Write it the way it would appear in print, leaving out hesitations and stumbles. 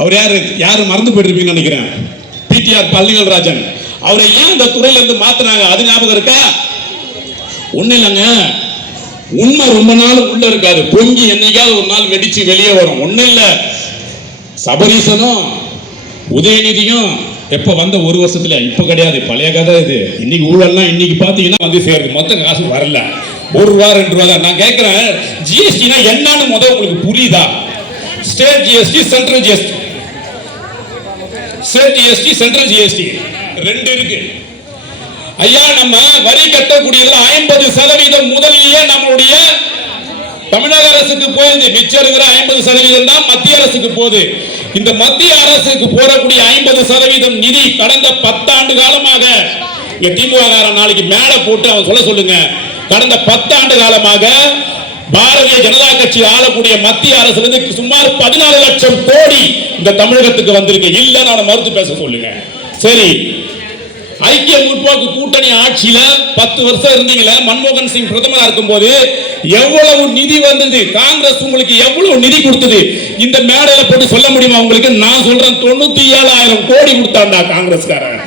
அவர் யாரு மறந்து போயிருப்பீங்கன்னு நினைக்கிறேன். பிடிஆர் பழனிவேல்ராஜன். அவரை ஏன் இந்த துறையில இருந்து மாத்தினாங்க? அது ஞாபகம் இருக்கா? ஒண்ணு இல்லைங்க, உண்மை ரொம்ப நாள் உள்ள இருக்காது, பொங்கி என்னைக்காவது ஒரு நாள் வெடிச்சு வெளியே வரும். ஒண்ணு இல்ல, சபரீசனும் உதயநிதியும் எப்ப வந்த ஒரு வருஷத்துல, இப்ப கிடையாது, பழைய கதை இது. இன்னைக்கு ஊழல்லாம் இன்னைக்கு பாத்தீங்கன்னா வந்து சேருது, மொத்த காசு வரல, ₹1 ₹2 தான். நான் கேட்கிறேன், ஜிஎஸ்டினா என்னன்னு முதல்ல உங்களுக்கு புரியுதா? State GST, central GST. State GST, central GST ரெண்டு இருக்கு ஐயா. நம்ம வரி கட்டக்கூடியதுல 50% முதலிலேயே நம்மளுடைய தமிழக அரசுக்கு போகுது. மிச்சம் இருக்கிற 50% தான் மத்திய அரசுக்கு போகுது. இந்த மத்திய அரசுக்கு போறக்கூடிய 50% நிதி கடந்த 10 ஆண்டு காலமாக திமுக நாளைக்கு மேல போட்டு அவன் சொல்லுங்க, கடந்த 10 ஆண்டு காலமாக பாரதிய ஜனதா கட்சி ஆளக்கூடிய மத்திய அரசுல இருந்து சுமார் 14 லட்சம் கோடி இந்த தமிழகத்துக்கு வந்திருக்கு. இல்லன்னு அவனை மறுத்து பேச சொல்லுங்க. சரி, ஐக்கிய முற்போக்கு கூட்டணி ஆட்சியில 10 வருஷம் இருந்தீங்களே, மன்மோகன் சிங் பிரதமரா இருக்கும் போது எவ்வளவு நிதி வந்தது? காங்கிரஸ் உங்களுக்கு எவ்வளவு நிதி கொடுத்தது? இந்த மேடையில போட்டு சொல்ல முடியுமா உங்களுக்கு? நான் சொல்றேன், 97,000 கோடி கொடுத்தாண்டா காங்கிரஸ்காரன்.